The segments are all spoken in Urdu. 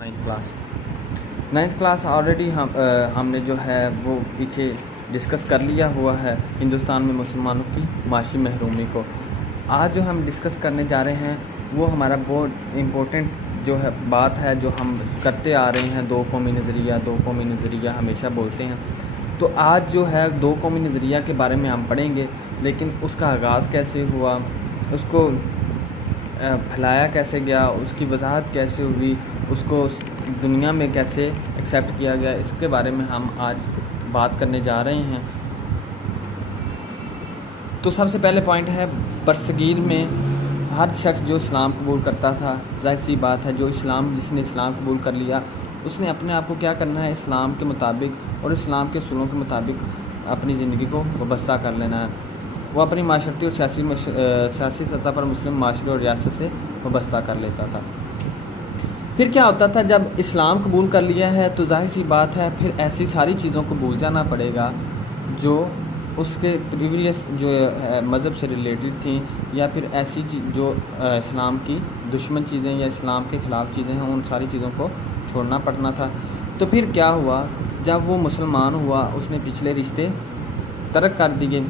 نائنتھ کلاس آلریڈی ہم نے جو ہے وہ پیچھے ڈسکس کر لیا ہوا ہے ہندوستان میں مسلمانوں کی معاشی محرومی کو۔ آج جو ہم ڈسکس کرنے جا رہے ہیں وہ ہمارا بہت امپورٹنٹ جو ہے بات ہے جو ہم کرتے آ رہے ہیں، دو قومی نظریہ ہمیشہ بولتے ہیں۔ تو آج جو ہے دو قومی نظریہ کے بارے میں ہم پڑھیں گے، لیکن اس کا آغاز کیسے ہوا، اس کو پھیلایا کیسے گیا، اس کی وضاحت کیسے ہوئی، اس کو دنیا میں کیسے ایکسیپٹ کیا گیا، اس کے بارے میں ہم آج بات کرنے جا رہے ہیں۔ تو سب سے پہلے پوائنٹ ہے، برصغیر میں ہر شخص جو اسلام قبول کرتا تھا، ظاہر سی بات ہے جس نے اسلام قبول کر لیا اس نے اپنے آپ کو کیا کرنا ہے، اسلام کے مطابق اور اسلام کے اصولوں کے مطابق اپنی زندگی کو وابستہ کر لینا ہے۔ وہ اپنی معاشرتی اور سیاسی سطح پر مسلم معاشرے اور ریاست سے وابستہ کر لیتا تھا۔ پھر کیا ہوتا تھا، جب اسلام قبول کر لیا ہے تو ظاہر سی بات ہے پھر ایسی ساری چیزوں کو بھول جانا پڑے گا جو اس کے پریویس جو مذہب سے ریلیٹڈ تھیں، یا پھر ایسی جو اسلام کی دشمن چیزیں یا اسلام کے خلاف چیزیں ہیں، ان ساری چیزوں کو چھوڑنا پڑنا تھا۔ تو پھر کیا ہوا، جب وہ مسلمان ہوا اس نے پچھلے رشتے ترک کر دیے۔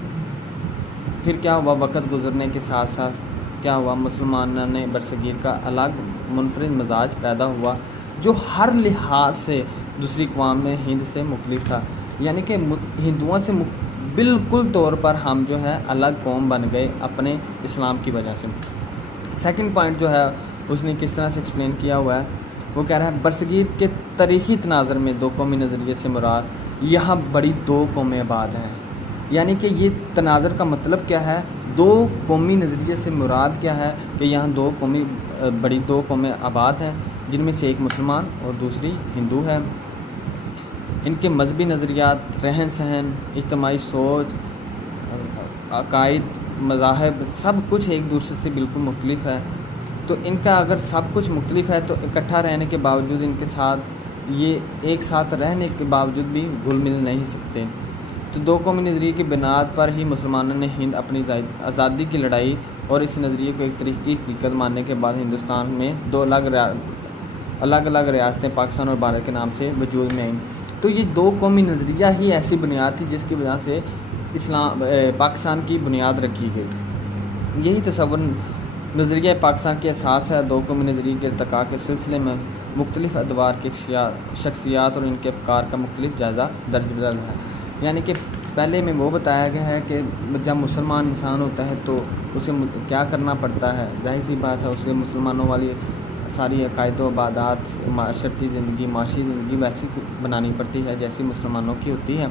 پھر کیا ہوا، وقت گزرنے کے ساتھ ساتھ کیا ہوا، مسلمانوں نے برصغیر کا الگ منفرد مزاج پیدا ہوا جو ہر لحاظ سے دوسری اقوام میں ہند سے مختلف تھا، یعنی کہ ہندوؤں سے بالکل طور پر ہم جو ہے الگ قوم بن گئے اپنے اسلام کی وجہ سے۔ سیکنڈ پوائنٹ جو ہے اس نے کس طرح سے ایکسپلین کیا ہوا ہے، وہ کہہ رہا ہے برصغیر کے تاریخی تناظر میں دو قومی نظریے سے مراد یہاں بڑی دو قومیں آباد ہیں۔ یعنی کہ یہ تناظر کا مطلب کیا ہے، دو قومی نظریے سے مراد کیا ہے کہ یہاں بڑی دو قومیں آباد ہیں، جن میں سے ایک مسلمان اور دوسری ہندو ہے۔ ان کے مذہبی نظریات، رہن سہن، اجتماعی سوچ، عقائد، مذاہب سب کچھ ایک دوسرے سے بالکل مختلف ہے۔ تو ان کا اگر سب کچھ مختلف ہے تو اکٹھا رہنے کے باوجود ان کے ساتھ یہ ایک ساتھ رہنے کے باوجود بھی گھل مل نہیں سکتے۔ تو دو قومی نظریے کی بنیاد پر ہی مسلمانوں نے ہند اپنی آزادی کی لڑائی اور اس نظریے کو ایک تاریخی حقیقت ماننے کے بعد ہندوستان میں دو الگ ریاستیں پاکستان اور بھارت کے نام سے وجود میں آئیں۔ تو یہ دو قومی نظریہ ہی ایسی بنیاد تھی جس کی وجہ سے پاکستان کی بنیاد رکھی گئی۔ یہی تصور نظریہ پاکستان کے اساس ہے۔ دو قومی نظریے کے ارتقاء کے سلسلے میں مختلف ادوار کی شخصیات اور ان کے افکار کا مختلف جائزہ درج بدل ہے۔ یعنی کہ پہلے میں وہ بتایا گیا ہے کہ جب مسلمان انسان ہوتا ہے تو اسے کیا کرنا پڑتا ہے، ظاہر سی بات ہے اسے مسلمانوں والی ساری عقائد و عبادات، معاشرتی زندگی، معاشی زندگی ویسی بنانی پڑتی ہے جیسی مسلمانوں کی ہوتی ہے۔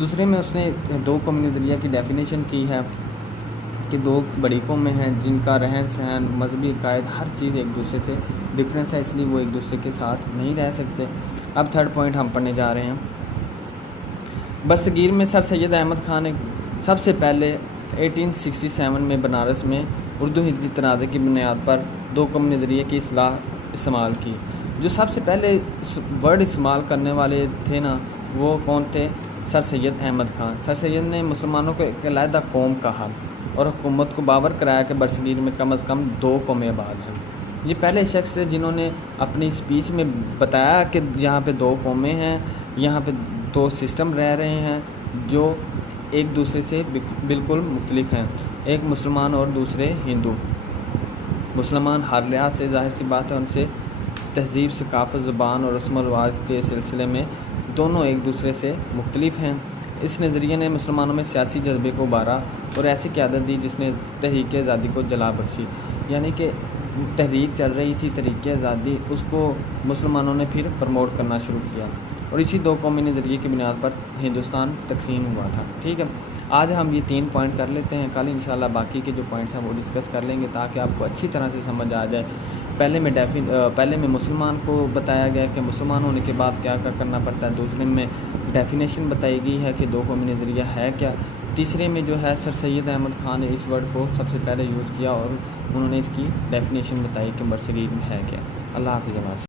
دوسرے میں اس نے دو قومی نظریہ کی ڈیفینیشن کی ہے کہ دو بڑی قومیں ہیں جن کا رہن سہن، مذہبی عقائد، ہر چیز ایک دوسرے سے ڈفرینس ہے، اس لیے وہ ایک دوسرے کے ساتھ نہیں رہ سکتے۔ اب تھرڈ پوائنٹ ہم پڑھنے جا رہے ہیں۔ برصغیر میں سر سید احمد خان نے سب سے پہلے 1867 میں بنارس میں اردو ہندی تناظر کی بنیاد پر دو قومی نظریے کی اصطلاح استعمال کی۔ جو سب سے پہلے ورڈ استعمال کرنے والے تھے نا، وہ کون تھے، سر سید احمد خان۔ سر سید نے مسلمانوں کو ایک علیحدہ قوم کہا اور حکومت کو باور کرایا کہ برصغیر میں کم از کم دو قومیں آباد ہیں۔ یہ پہلے شخص تھے جنہوں نے اپنی اسپیچ میں بتایا کہ یہاں پہ دو قومیں ہیں، یہاں پہ دو سسٹم رہ رہے ہیں جو ایک دوسرے سے بالکل مختلف ہیں، ایک مسلمان اور دوسرے ہندو۔ مسلمان ہر لحاظ سے ظاہر سی بات ہے ان سے تہذیب، ثقافت، زبان اور رسم و رواج کے سلسلے میں دونوں ایک دوسرے سے مختلف ہیں۔ اس نظریے نے مسلمانوں میں سیاسی جذبے کو ابھارا اور ایسی قیادت دی جس نے تحریک آزادی کو جلا بخشی۔ یعنی کہ تحریک چل رہی تھی، تحریک آزادی، اس کو مسلمانوں نے پھر پروموٹ کرنا شروع کیا، اور اسی دو قومی نظریے کی بنیاد پر ہندوستان تقسیم ہوا تھا۔ ٹھیک ہے، آج ہم یہ 3 پوائنٹ کر لیتے ہیں، کل انشاءاللہ باقی کے جو پوائنٹس ہیں وہ ڈسکس کر لیں گے تاکہ آپ کو اچھی طرح سے سمجھ آ جائے۔ پہلے میں مسلمان کو بتایا گیا کہ مسلمان ہونے کے بعد کیا کرنا پڑتا ہے، دوسرے میں ڈیفینیشن بتائی گئی ہے کہ دو قومی نظریہ ہے کیا، تیسرے میں جو ہے سر سید احمد خان نے اس ورڈ کو سب سے پہلے یوز کیا اور انہوں نے اس کی ڈیفینیشن بتائی کہ برصغیر میں ہے کیا۔ اللہ حافظ۔